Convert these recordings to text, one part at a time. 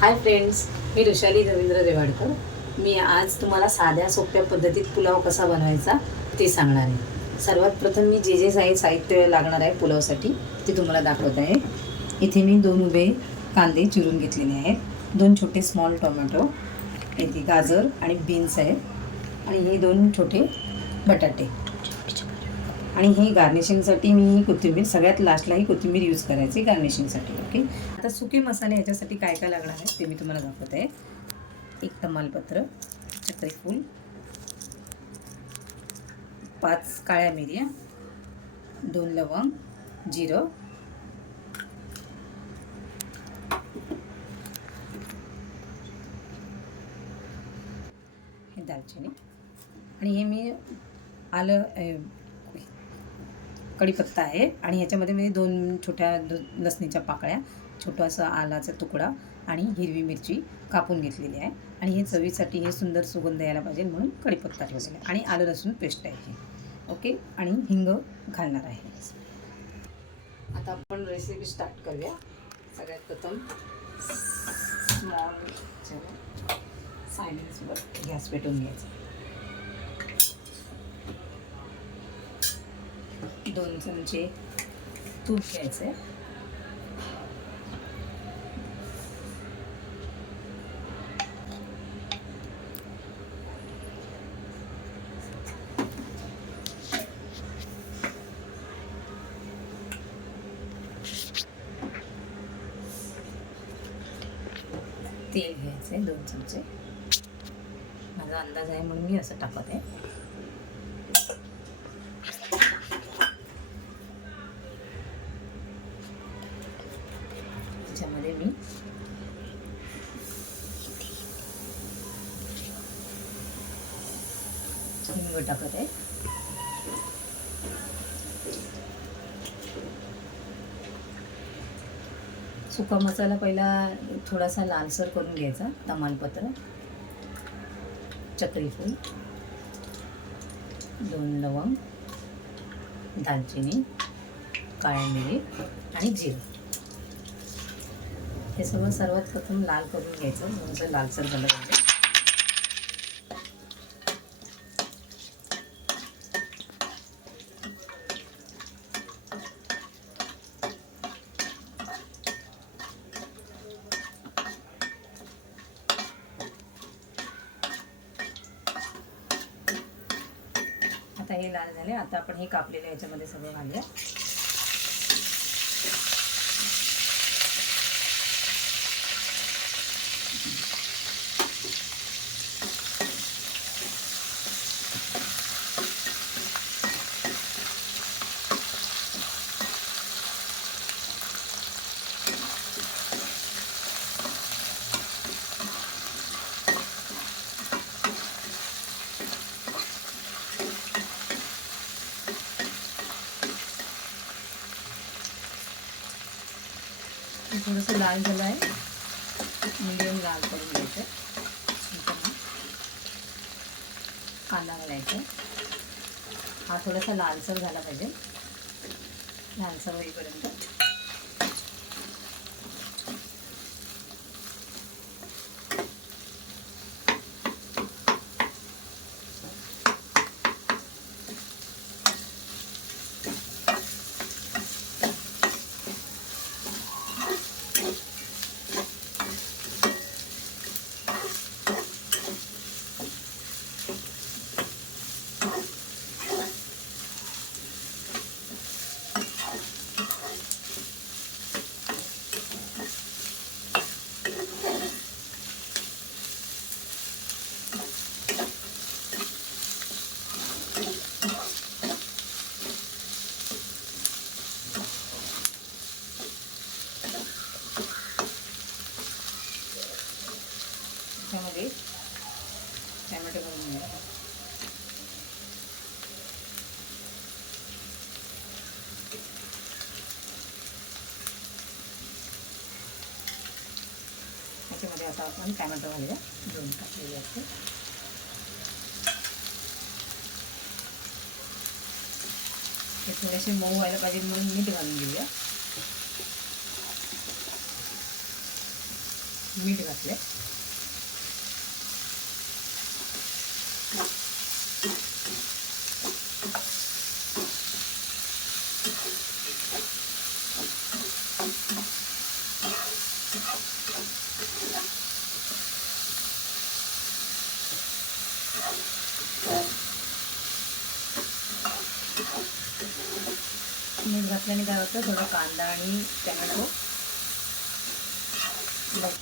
Hi friends, मी ऋषाली रवींद्र रेवाडकर. मी आज तुम्हाला साध्या सोप्या पद्धतीत पुलाव कसा बनवायचा ते सांगणार आहे. सर्वात प्रथम मी जे साहित्य लागणार आहे पुलावसाठी ते तुम्हाला दाखवत आहे. इथे मी 2 उभे कांदे चिरून घेतलेले आहेत, 2 छोटे स्मॉल टोमॅटो, इथे गाजर आणि बीन्स आहेत आणि हे 2 छोटे बटाटे आणि ही गार्निशिंगसाठी मी कोथिंबीर, सगळ्यात लास्टला ही कोथिंबीर यूज करायची गार्निशिंगसाठी. ओके, आता सुके मसाले ह्याच्यासाठी काय काय लागणार आहे ते मी तुम्हाला दाखवत आहे. 1 तमालपत्र, चक्रीफूल, 5 काळ्या मिऱ्या, 2 लवंग, जिरं, हे दालचिनी आणि हे मी आलं कढीपत्ता आहे आणि ह्याच्यामध्ये मी 2 छोट्या लसणीच्या पाकळ्या, छोटासा आलाचा तुकडा आणि हिरवी मिरची कापून घेतलेली आहे आणि हे चवीसाठी हे सुंदर सुगंध यायला पाहिजे म्हणून कढीपत्ता ठेवलेला आहे आणि आलं लसूण पेस्ट आहे ही. ओके, आणि हिंग घालणार आहे. आता आपण रेसिपी स्टार्ट करूया. सगळ्यात प्रथम स्मॉल सायलेन्सवर गॅस पेटवून घ्यायचा. 2 चमचे तूप घ्यायचं. तेल घ्यायचं आहे 2 चमचे. माझा अंदाज आहे म्हणून मी असं टाकत आहे. त्याच्यामध्ये मी हिंग टाकत आहे. सुका मसाला पहिला थोडासा लालसर करून घ्यायचा. तमालपत्र, चक्रीफूल, 2 लवंग, दालचिनी, काळ्या मिरी आणि जिरं, हे सगळं सर्वात प्रथम लाल करून घ्यायचं. म्हणजे लालसर झालं पाहिजे. आता हे लाल झाले. आता आपण हे कापलेले ह्याच्यामध्ये सगळं घालूया. थोडंसं लाल झालं आहे, मीडियम लाल करून घ्यायचं. कांदा घालायचा. हा थोडासा लालसर झाला पाहिजे, लालसर होईपर्यंत. त्यामध्ये टॅमॅटो घालून घ्या. त्याच्यामध्ये आता आपण टॅमॅटो घालूया. 2 टाकलेले असते. हे थोडेसे मऊ व्हायला पाहिजे म्हणून मीठ घालून घेऊया. मीठ घातले. मीठ घातल्याने काय होतं, थोडं कांदा आणि टॅमॅटो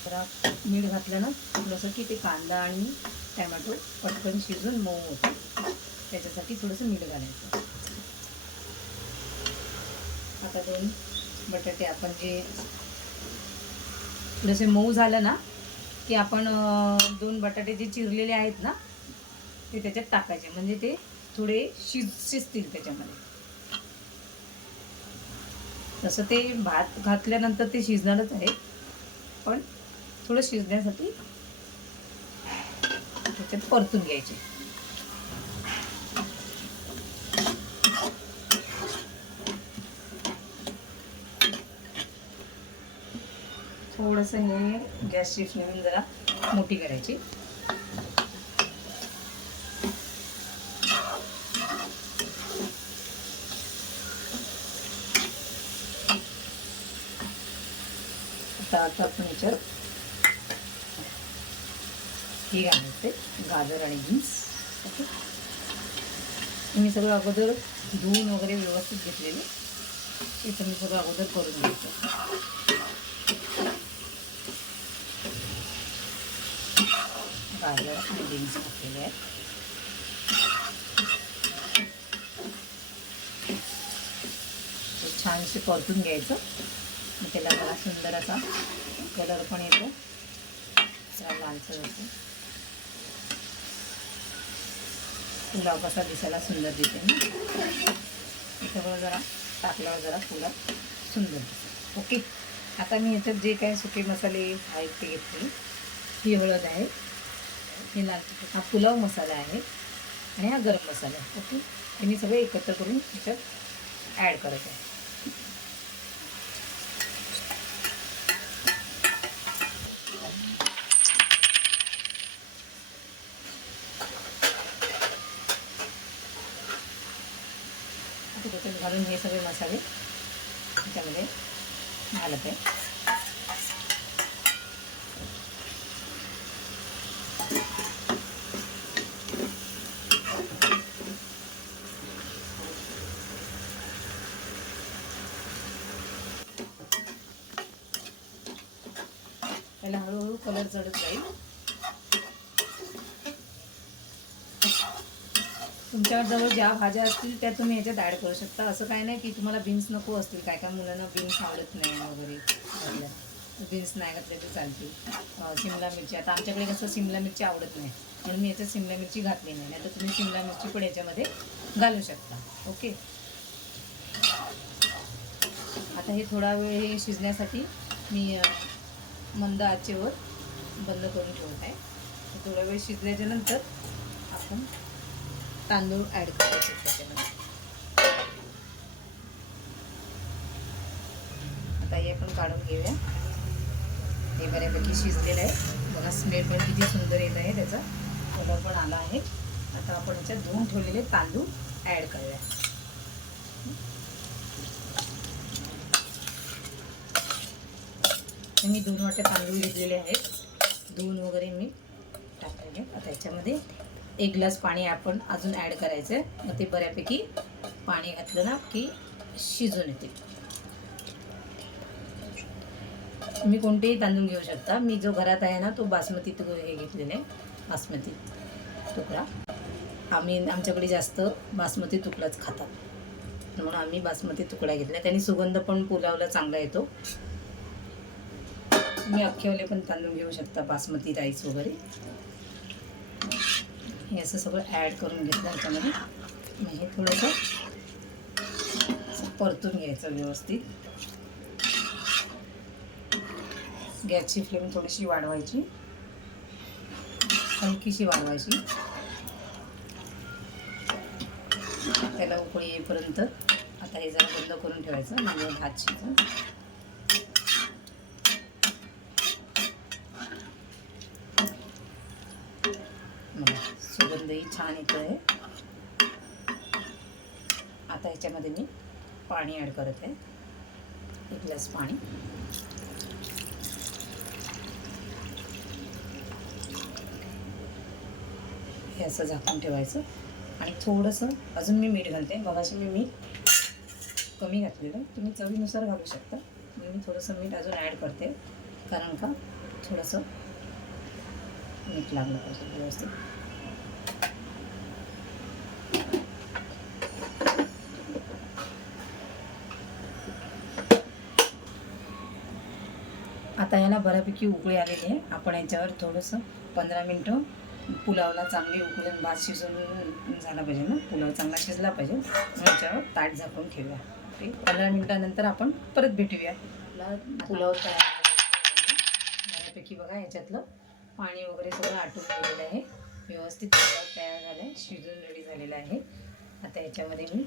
जरा मीठ घातलं ना थोडंसं की ते कांदा आणि टॅमॅटो पटकन शिजून मऊ होतं, त्याच्यासाठी थोडंसं मीठ घालायचं. आता 2 बटाटे आपण जे थोडेसे मऊ झालं ना की आपण 2 बटाटे जे चिरलेले आहेत ना ते त्याच्यात टाकायचे, म्हणजे ते थोडे शिजतील त्याच्यामध्ये. तसं ते भात घातल्यानंतर ते शिजणारच आहे, पण थोडं शिजण्यासाठी त्याच्यात परतून घ्यायचे. थोडंसं हे गॅसची फ्लेम जरा मोठी करायची. आता आपण याच्यात हे घालायचे गाजर आणि बीन्स. ओके, मी सगळं अगोदर धुवून वगैरे व्यवस्थित घेतलेले, ते तुम्ही सगळं अगोदर करून घ्यायचं. गाजर आणि बीन्स घातलेले आहेत. छानसे परतून घ्यायचं, त्याला जरा सुंदर असा कलर पण येतो, जरा लालसर असतो. पुलाव कसा दिसायला सुंदर दिसते ना, सगळं जरा टाकल्यावर जरा पुलाव सुंदर दिसतो. ओके, आता मी याच्यात जे काही सुके मसाले आहेत ते घेतले. ही हळद आहे, हे लाल तिखट, हा पुलाव मसाला आहे आणि हा गरम मसाला आहे. ओके, हे मी सगळे एकत्र करून याच्यात ॲड करत आहे. त्याच्यात घालून हे सगळे मसाले त्याच्यामध्ये घालत आहे. त्याला हळूहळू कलर चढत जाईल. तुमच्याजवळ ज्या भाज्या असतील त्या तुम्ही याच्यात ॲड करू शकता. असं काय नाही की तुम्हाला बीन्स नको असतील, काय काय मुलांना बीन्स आवडत नाही वगैरे, बीन्स नाही घातले तर चालतील. शिमला मिरची, आता आमच्याकडे कसं शिमला मिरची आवडत नाही म्हणून मी याच्यात शिमला मिरची घातली नाही, नाही तर तुम्ही शिमला मिरची पण याच्यामध्ये घालू शकता. ओके, आता हे थोडा वेळ हे शिजण्यासाठी मी मंद आचेवर बंद करून ठेवत आहे. थोडा वेळ शिजल्याच्या नंतर आपण तांदूळ ॲड करायचे त्याच्यामध्ये. आता हे आपण काढून घेऊया. हे बऱ्यापैकी शिजलेलं आहे बघा, स्मेल पण किती सुंदर येत आहे, त्याचा कलर पण आला आहे. आता आपण याच्यात धुवून ठेवलेले तांदूळ ॲड करूया. मी 2 वाट्या तांदूळ घेतलेले आहेत, धुवून वगैरे मी टाकलेले. आता याच्यामध्ये 1 ग्लास पाणी आपण अजून ॲड करायचं आहे, मग ते बऱ्यापैकी पाणी घातलं ना की शिजून येते. तुम्ही कोणतेही तांदूळ घेऊ शकता. मी जो घरात आहे ना तो बासमती हे घेतलेले आहे, बासमती तुकडा. आमच्याकडे जास्त बासमती तुकडाच खातात, म्हणून आम्ही बासमती तुकडा घेतला. त्याने सुगंध पण पुलावला चांगला येतो. तुम्ही अख्खेवाले पण तांदूळ घेऊ शकता, बासमती राईस वगैरे. हे असं सगळं ॲड करून घेतलं याच्यामध्ये. मग हे थोडंसं परतून घ्यायचं व्यवस्थित. गॅसची फ्लेम थोडीशी वाढवायची, हलकीशी वाढवायची. त्याला उकळी येईपर्यंत आता हे जरा बंद करून ठेवायचं, म्हणजे भात शिजून. सुगंधही छान येतो आहे. आता ह्याच्यामध्ये मी पाणी ॲड करत आहे, 1 ग्लास पाणी. हे असं झाकून ठेवायचं आणि थोडंसं अजून मी मीठ घालते. मगाशी मी मीठ कमी घातलेलं, तुम्ही चवीनुसार घालू शकता. मी थोडंसं मीठ अजून ॲड करते, कारण का थोडंसं मीठ लागलं पाहिजे व्यवस्थित. आता याला बऱ्यापैकी उकळी आलेली आहे. आपण याच्यावर थोडंसं 15 मिनटं पुलावला चांगली उकळून भात शिजून झाला पाहिजे ना, पुलाव चांगला शिजला पाहिजे. याच्यावर ताट झाकून ठेवूया. 15 मिनटानंतर आपण परत भेटूया. आपला पुलाव तयार बऱ्यापैकी बघा, याच्यातलं पाणी वगैरे सगळं आटून गेलेलं आहे. व्यवस्थित पुलाव तयार झाला आहे, शिजून रेडी झालेला आहे. आता याच्यामध्ये मी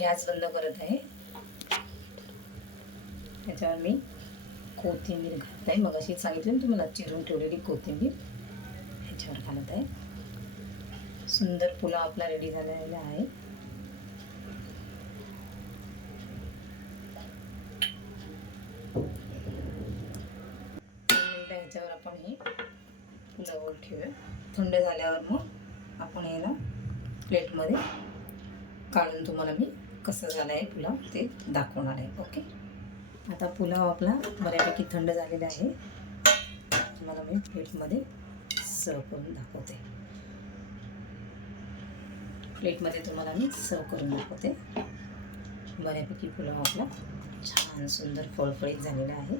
गॅस बंद करत आहे. त्याच्यावर मी कोथिंबीर घालत आहे. मग अशी सांगितलं ना तुम्हाला, चिरून ठेवलेली कोथिंबीर ह्याच्यावर घालत आहे. सुंदर पुलाव आपला रेडी झालेला आहे. ह्याच्यावर आपण हे पुलावर ठेवूया. थंड झाल्यावर मग आपण याला प्लेटमध्ये काढून तुम्हाला मी कसं झालं आहे पुलाव ते दाखवणार आहे. ओके, आता पुलाव आपला बऱ्यापैकी थंड झालेला आहे. तुम्हाला मी प्लेटमध्ये सर्व करून दाखवते. प्लेटमध्ये तुम्हाला मी सर्व करून दाखवते. बऱ्यापैकी पुलाव आपला छान सुंदर फळफळीत झालेला आहे.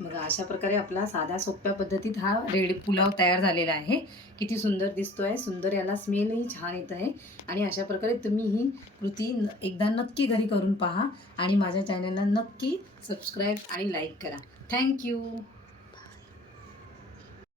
बघा, अशा प्रकारे आपला साध्या सोप्या पद्धतीत हा रेडी पुलाव तयार झालेला आहे. किती सुंदर दिसतोय, सुंदर याला स्मेलही छान येत आहे. आणि अशा प्रकारे तुम्ही ही कृती एकदा नक्की घरी करून पहा आणि माझ्या चॅनलला नक्की सबस्क्राईब आणि लाईक करा. थँक्यू.